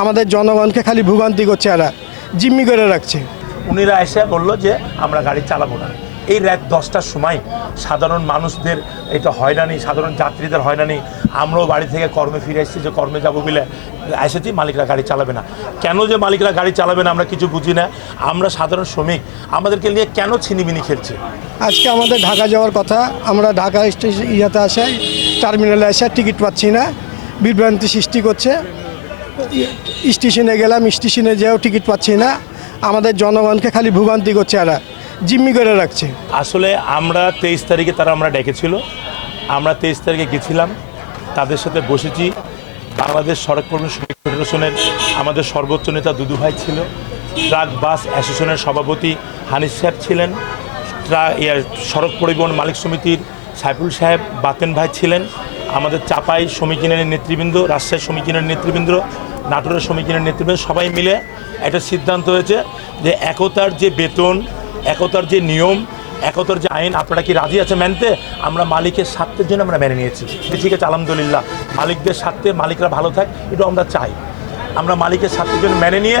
আমাদের জনগণকে খালি ভোগান্তি করছে এরা জিম্মি করে রাখছে। উনিরা এসে বলল যে আমরা গাড়ি চালাবো না। এই রাত দশটার সময় সাধারণ মানুষদের এটা হয়রানি সাধারণ যাত্রীদের হয়রানি আমরাও বাড়ি থেকে কর্মে ফিরে এসেছি যে কর্মে যাব বলে এসেছি মালিকরা গাড়ি চালাবে না। কেন যে মালিকরা গাড়ি চালাবে না আমরা কিছু বুঝি না। আমরা সাধারণ শ্রমিক আমাদেরকে নিয়ে কেন ছিনিমিনি খেলছে? আজকে আমাদের ঢাকা যাওয়ার কথা আমরা ঢাকা স্টেশন ইয়াতে আসে টার্মিনালে এসে টিকিট পাচ্ছি না বিভ্রান্তি সৃষ্টি করছে। স্টেশনে গেলাম, স্টেশনে যেও টিকিট পাচ্ছি না। আমাদের জনগণকে খালি ভোগান্তি করছে এরা, জিম্মি করে রাখছে। আসলে আমরা তেইশ তারিখে তারা আমরা ডেকেছিল। আমরা তেইশ তারিখে গেছিলাম, তাদের সাথে বসেছি। বাংলাদেশ সড়ক পরিবহন শ্রমিক ফেডারেশনের আমাদের সর্বোচ্চ নেতা দুদু ভাই ছিল। ট্রাক বাস অ্যাসোসিয়েশনের সভাপতি হানিফ সাহেব ছিলেন। ট্রা ইয়ার সড়ক পরিবহন মালিক সমিতির সাইফুল সাহেব বাতেন ভাই ছিলেন। আমাদের চাপাই সমিতিনের নেতৃবৃন্দ, রাজশাহী সমিতিনের নেতৃবৃন্দ, নাটোরের সমিতিনের নেতৃবৃন্দ, সবাই মিলে একটা সিদ্ধান্ত হয়েছে যে একতার যে বেতন, একতার যে নিয়ম, একতার যে আইন, আপনারা কি রাজি আছে মানতে? আমরা মালিকের স্বার্থের জন্য আমরা মেনে নিয়েছি। ঠিক আছে, আলহামদুলিল্লাহ। মালিকদের স্বার্থে মালিকরা ভালো থাক এটা আমরা চাই। আমরা মালিকের স্বার্থের জন্য মেনে নিয়ে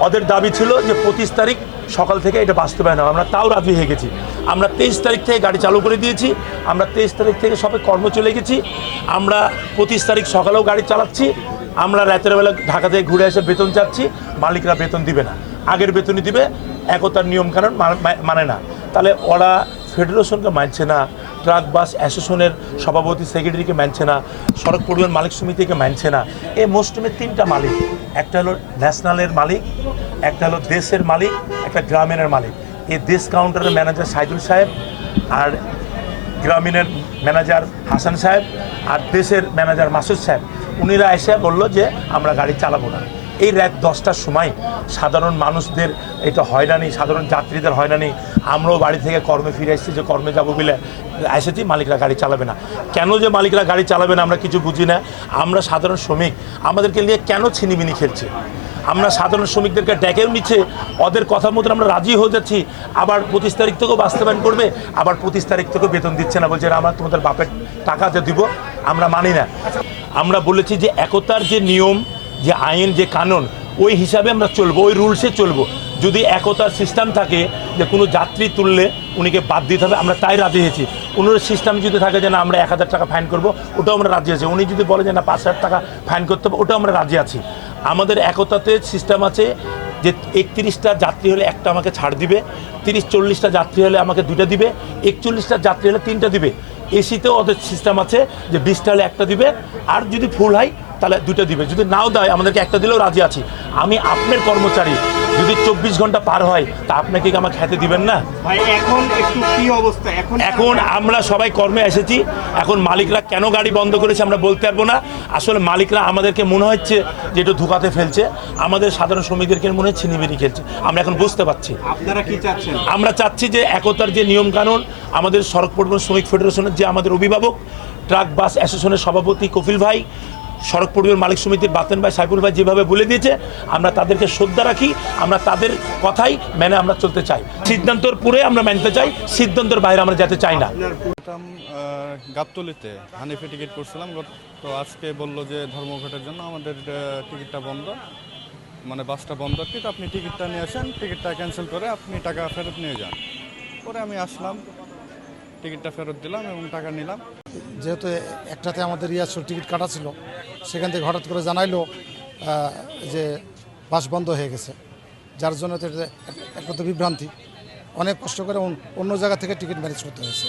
ওদের দাবি ছিল যে পঁচিশ তারিখ সকাল থেকে এটা বাস্তবায়ন হবে। আমরা তাও রাজি হয়ে গেছি। আমরা তেইশ তারিখ থেকে গাড়ি চালু করে দিয়েছি। আমরা তেইশ তারিখ থেকে সবে কর্ম চলে গেছি। আমরা পঁচিশ তারিখ সকালেও গাড়ি চালাচ্ছি। আমরা রাতের বেলা ঢাকা থেকে ঘুরে এসে বেতন চাচ্ছি। মালিকরা বেতন দিবে না। আগের বেতনই দিবে। একতার নিয়মকানুন মানে- মানে না। তাহলে ওরা ফেডারেশনকে মানছে না। ট্রাক বাস অ্যাসোসিয়েশনের সভাপতি সেক্রেটারিকে মানছে না, সড়ক পরিবহন মালিক সমিতিকে মানছে না। এই মোস্টমে তিনটা মালিক, একটা হলো ন্যাশনালের মালিক, একটা হলো দেশের মালিক, একটা গ্রামীণের মালিক। এই দেশ কাউন্টারের ম্যানেজার সাইদুল সাহেব আর গ্রামীণের ম্যানেজার হাসান সাহেব আর দেশের ম্যানেজার মাসুদ সাহেব। উনিরা এসে বলল যে, আমরা গাড়ি চালাবো না। এই রাত দশটার সময় সাধারণ মানুষদের এটা হয়রানি সাধারণ যাত্রীদের হয়রানি আমরাও বাড়ি থেকে কর্মে ফিরে এসেছি যে কর্মে যাব বলে এসেছি, মালিকরা গাড়ি চালাবে না। কেন যে মালিকরা গাড়ি চালাবে না আমরা কিছু বুঝি না। আমরা সাধারণ শ্রমিক, আমাদেরকে নিয়ে কেন ছিনিমিনি খেলছে? আমরা সাধারণ শ্রমিকদেরকে ডেকেও নিচ্ছে, ওদের কথা মতন আমরা রাজি হয়ে যাচ্ছি। আবার পঁচিশ তারিখ থেকেও বাস্তবায়ন করবে, আবার পঁচিশ তারিখ থেকেও বেতন দিচ্ছে না, বলছে আমরা তোমাদের বাপের টাকা যে দিব, আমরা মানি না। আমরা বলেছি যে একতার যে নিয়ম যে আইন, যে কানুন, ওই হিসাবে আমরা চলবো, ওই রুলসে চলবো। যদি একতার সিস্টেম থাকে যে কোনো যাত্রী তুললে উনিকে বাদ দিতে হবে, আমরা তাই রাজি হয়েছি। উনার সিস্টেম যদি থাকে যে না, আমরা এক হাজার টাকা ফাইন করব, ওটাও আমরা রাজি আছি। উনি যদি বলে যে না, পাঁচ হাজার টাকা ফাইন করতে হবে, ওটাও আমরা রাজি আছি। আমাদের একতাতে সিস্টেম আছে যে একত্রিশটা যাত্রী হলে একটা আমাকে ছাড় দিবে, তিরিশ, চল্লিশটা যাত্রী হলে আমাকে দুইটা দিবে, একচল্লিশটা যাত্রী হলে তিনটা দিবে। এসিতেও ওদের সিস্টেম আছে যে বিশটা হলে একটা দিবে। আর যদি ফুল হয় তাহলে দুটো দিবে। যদি নাও দেয় আমাদেরকে একটা দিলেও রাজি আছি। আমি আপনার কর্মচারী। যদি চব্বিশ ঘণ্টা পার হয় তা আপনাকে কি আমাকে খেতে দিবেন না? এখন একটু কি অবস্থা? এখন এখন আমরা সবাই কর্মে এসেছি। এখন মালিকরা কেন গাড়ি বন্ধ করেছে আমরা বলতে পারব না। আসলে মালিকরা আমাদেরকে মনে হচ্ছে যে একটু ধোকাতে ফেলছে। আমাদের সাধারণ শ্রমিকদেরকে মনে হচ্ছে ছিনিমিনি খেলছে। আমরা এখন বুঝতে পারছি। আপনারা কি চাচ্ছেন? আমরা চাচ্ছি যে একতার যে নিয়মকানুন আমাদের সড়ক পরিবহন শ্রমিক ফেডারেশনের যে আমাদের অভিভাবক ট্রাক বাস অ্যাসোসিয়েশনের সভাপতি কপিল ভাই সড়ক পরিবহন মালিক সমিতির বাতেন ভাই সাইফুল ভাই যেভাবে বলে দিয়েছে আমরা তাদেরকে শ্রদ্ধা রাখি আমরা তাদের কথাই মেনে আমরা চলতে চাই। সিদ্ধান্তর পুরে আমরা মানতে চাই সিদ্ধান্তর বাইরে আমরা যেতে চাই না। গাবতলিতে হানিফে টিকিট করছিলাম তো আজকে বলল যে ধর্মঘটের জন্য আমাদের টিকিটটা বন্ধ। মানে বাসটা বন্ধ আর কি? তো আপনি টিকিটটা নিয়ে আসেন টিকিটটা ক্যান্সেল করে আপনি টাকা ফেরত নিয়ে যান। পরে আমি আসলাম টিকিটটা ফেরত দিলাম এবং টাকা নিলাম। যেহেতু একটাতে আমাদের ইয়াসুর টিকিট কাটা ছিল সেখান থেকে হঠাৎ করে জানাইলো যে বাস বন্ধ হয়ে গেছে। যার জন্য তো একটা তো বিভ্রান্তি। অনেক কষ্ট করে অন্য জায়গা থেকে টিকিট ম্যানেজ করতে হয়েছে।